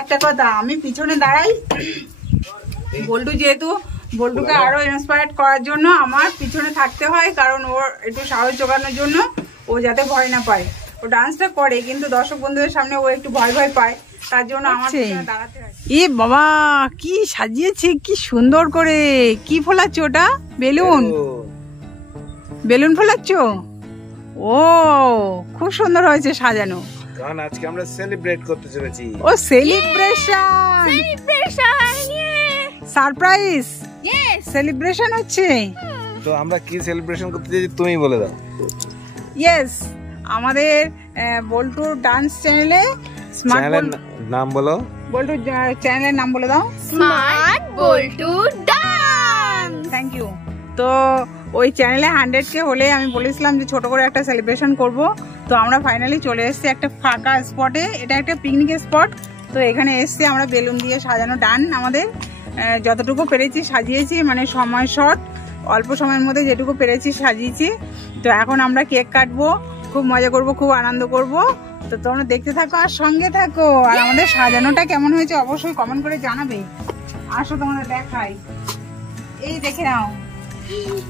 একটা কথা, আমি পিছনে দাঁড়াই, বল্টু যেহেতু বল্টুকে আরো ইন্সপায়ার করার জন্য আমার পিছনে থাকতে হয়, কারণ ওর একটু সাহস জোগানোর জন্য, ও যাতে ভয় না পায়। ও ডান্সটা করে কিন্তু দর্শক বন্ধুদের সামনে ও একটু ভয় ভয় পায়, তার জন্য আমার পিছনে দাঁড়াতে হয়। এ বাবা কি সাজিয়েছে, কি সুন্দর করে। কি ফোলাচ্ছ ওটা? Balloon, balloon ফোলাচ্ছ? ও খুব সুন্দর হয়েছে সাজানো। কারণ আজকে আমরা সেলিব্রেট করতে চলেছি। ও সেলিব্রেশন, সেলিব্রেশন, সারপ্রাইজ, সেলিব্রেশন হচ্ছে। তো আমরা কি সেলিব্রেশন করতে যাচ্ছি তুমি বলে দাও। ইয়েস, আমাদের বল্টুর ডান্স চ্যানেলে চ্যানেলের নাম বলো। বল্টুর চ্যানেলের নাম বলে দাও। Smart Boltu dance. Thank you. তো ওই চ্যানেলে 100K হলে আমি বলেছিলাম যে ছোট করে একটা সেলিব্রেশন করব। তো আমরা ফাইনালি চলে এসেছি একটা ফাঁকা স্পটে। এটা একটা পিকনিক স্পট। তো এখানে এসেছি আমরা, বেলুন দিয়ে সাজানো ডান। আমাদের যতটুকু পেরেছি সাজিয়েছি, মানে সময় শর্ট, অল্প সময়ের মধ্যে যেটুকু পেরেছি সাজিয়েছি। তো এখন আমরা কেক কাটবো, খুব মজা করব, খুব আনন্দ করব। তো তোমরা দেখতে থাকো আর সঙ্গে থাকো। আর আমাদের সাজানোটা কেমন হয়েছে অবশ্যই কমেন্ট করে জানাবে। আসো তোমাদের দেখাই, এই দেখে নাও।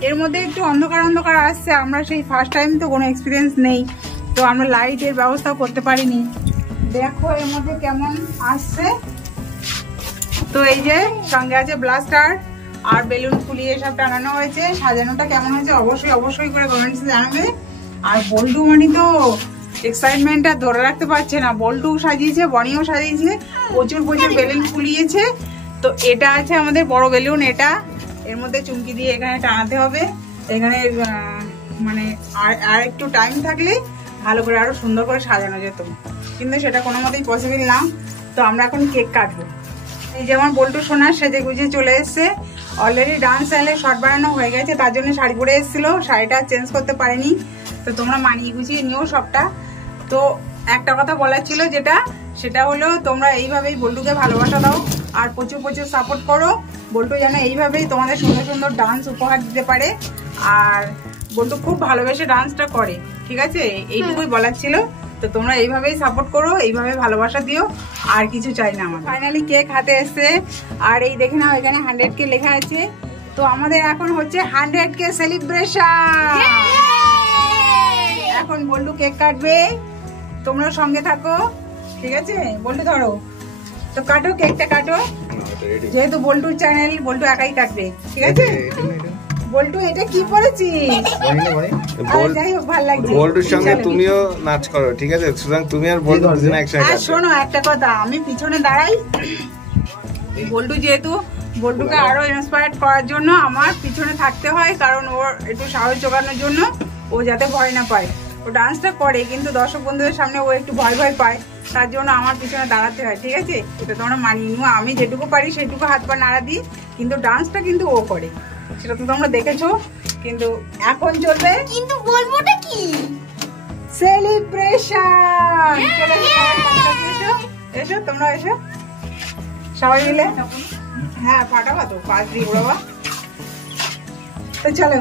এর মধ্যে একটু অন্ধকার অন্ধকার আসছে, আমরা সেই ফার্স্ট টাইম তো কোনো এক্সপিরিয়েন্স নেই, তো আমরা লাইটের ব্যবস্থা করতে পারিনি। দেখো এর মধ্যে কেমন আসছে। তো এই যে সঙ্গে আছে ব্লাস্টার আর বেলুন ফুলিয়ে সব টানানো হয়েছে। সাজানোটা কেমন হয়েছে অবশ্যই অবশ্যই করে কমেন্টসে জানাবে। আর বল্টু মানে তো এক্সাইটমেন্টটা ধরে রাখতে পারছে না। বল্টু সাজিয়েছে, বনিও সাজিয়েছে, প্রচুর প্রচুর বেলুন ফুলিয়েছে। তো এটা আছে আমাদের বড় বেলুন, এটা এর মধ্যে চুমকি দিয়ে এখানে টানাতে হবে। এখানে মানে আর একটু টাইম থাকলে ভালো করে আরো সুন্দর করে সাজানো যেত, কিন্তু সেটা কোনো মতেই পসিবল না। তো আমরা এখন কেক কাটবো। এই যেমন বল্টু সোনার সেজে গুজে চলে এসছে। অলরেডি ডান্স চ্যানেলে শর্ট বানানো হয়ে গেছে, তার জন্য শাড়ি পরে এসেছিল, শাড়িটা চেঞ্জ করতে পারেনি। তো তোমরা মানিয়ে গুছিয়ে নিও সবটা। তো একটা কথা বলার ছিল, সেটা হলো তোমরা এইভাবেই বল্টুকে ভালোবাসা দাও আর প্রচুর প্রচুর সাপোর্ট করো। বল্টু যেন এইভাবেই তোমাদের সুন্দর সুন্দর ডান্স উপহার দিতে পারে। আর বল্টু খুব ভালোবেসে ডান্সটা করে, ঠিক আছে? এইটুকুই বলার ছিল। তো তোমরা এইভাবেই সাপোর্ট করো, এইভাবে ভালোবাসা দিও, আর কিছু চাই না আমার। ফাইনালি কেক হাতে এসছে, আর এই দেখে নাও এখানে 100K লেখা আছে। তো আমাদের এখন হচ্ছে 100K সেলিব্রেশন। এখন বল্টু কেক কাটবে, তোমরা সঙ্গে থাকো, ঠিক আছে? বল্টু ধরো, তো কাটো, কেকটা কাটো। যেহেতু বল্টুর চ্যানেল, বল্টু একাই কাটবে, ঠিক আছে? বল্টু এটা কি পরেছিস? যাই হোক ভালো লাগছে। বল্টুর সঙ্গে তুমিও নাচ করো, ঠিক আছে? সুতরাং তুমি আর বল্টু দুজনে একসাথে। আর শোনো একটা কথা, আমি পিছনে দাঁড়াই, বল্টু যেহেতু বল্টুকে আরো ইন্সপায়ার করার জন্য আমার পিছনে থাকতে হয়, কারণ ওর একটু সাহস জোগানোর জন্য, ও যাতে ভয় না পায়। ও ডান্সটা করে কিন্তু দর্শক বন্ধুদের সামনে ও একটু ভয় ভয় পায়, তার জন্য আমার পিছনে দাঁড়াতে হয়, ঠিক আছে? এটা তোমরা মানিয়ে নিও। আমি যেটুকু পারি সেটুকু হাত পা নাড়া দিই, কিন্তু ডান্সটা কিন্তু ও করে, সেটা তো তোমরা দেখেছো। কিন্তু এখন চলবে, কিন্তু বলবোটা কি? সেলিব্রেশন। এসো তোমরা, এসো সবাই মিলে। হ্যাঁ ফাটাবা তো, পাঁচ দিয়ে উড়াবা। তো চলো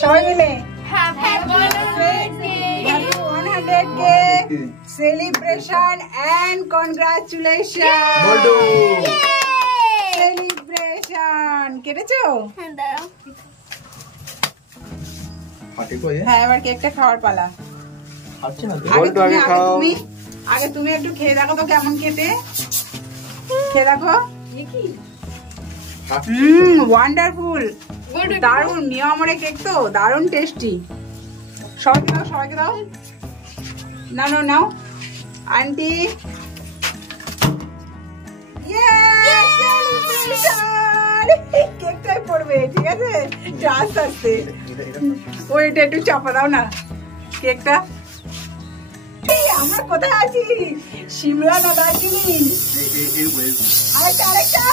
সবাই মিলে 100K celebration and congratulations. Celebration কেটেছো? হ্যাঁ এবার কেকটা খাওয়ার পালা। আগে তুমি একটু খেয়ে দেখো তো কেমন খেতে, খেয়ে দেখো। ওয়ান্ডারফুল, দারুন। মিয়ামরে কেক তো দারুন টেস্টি। সবাইকে দাও, সবাইকে দাও। নাও নাও নাও আন্টি। কেকটাই পড়বে, ঠিক আছে? আস্তে আস্তে ওইটা একটু চাপা দাও না কেকটা। আমরা কোথায় আছি? সিমলা না দার্জিলিং? আরেকটা আরেকটা।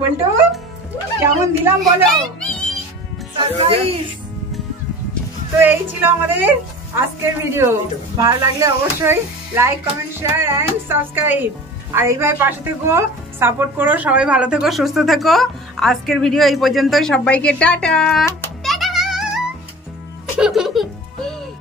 বল্টু কেমন দিলাম বলো? সারপ্রাইজ। তো এই ছিল আমাদের আজকের ভিডিও। ভালো লাগলে অবশ্যই like, comment, share and subscribe. আর এইভাবে পাশে থেকো, সাপোর্ট করো। সবাই ভালো থেকো, সুস্থ থেকো। আজকের ভিডিও এই পর্যন্তই। সবাইকে টাটা।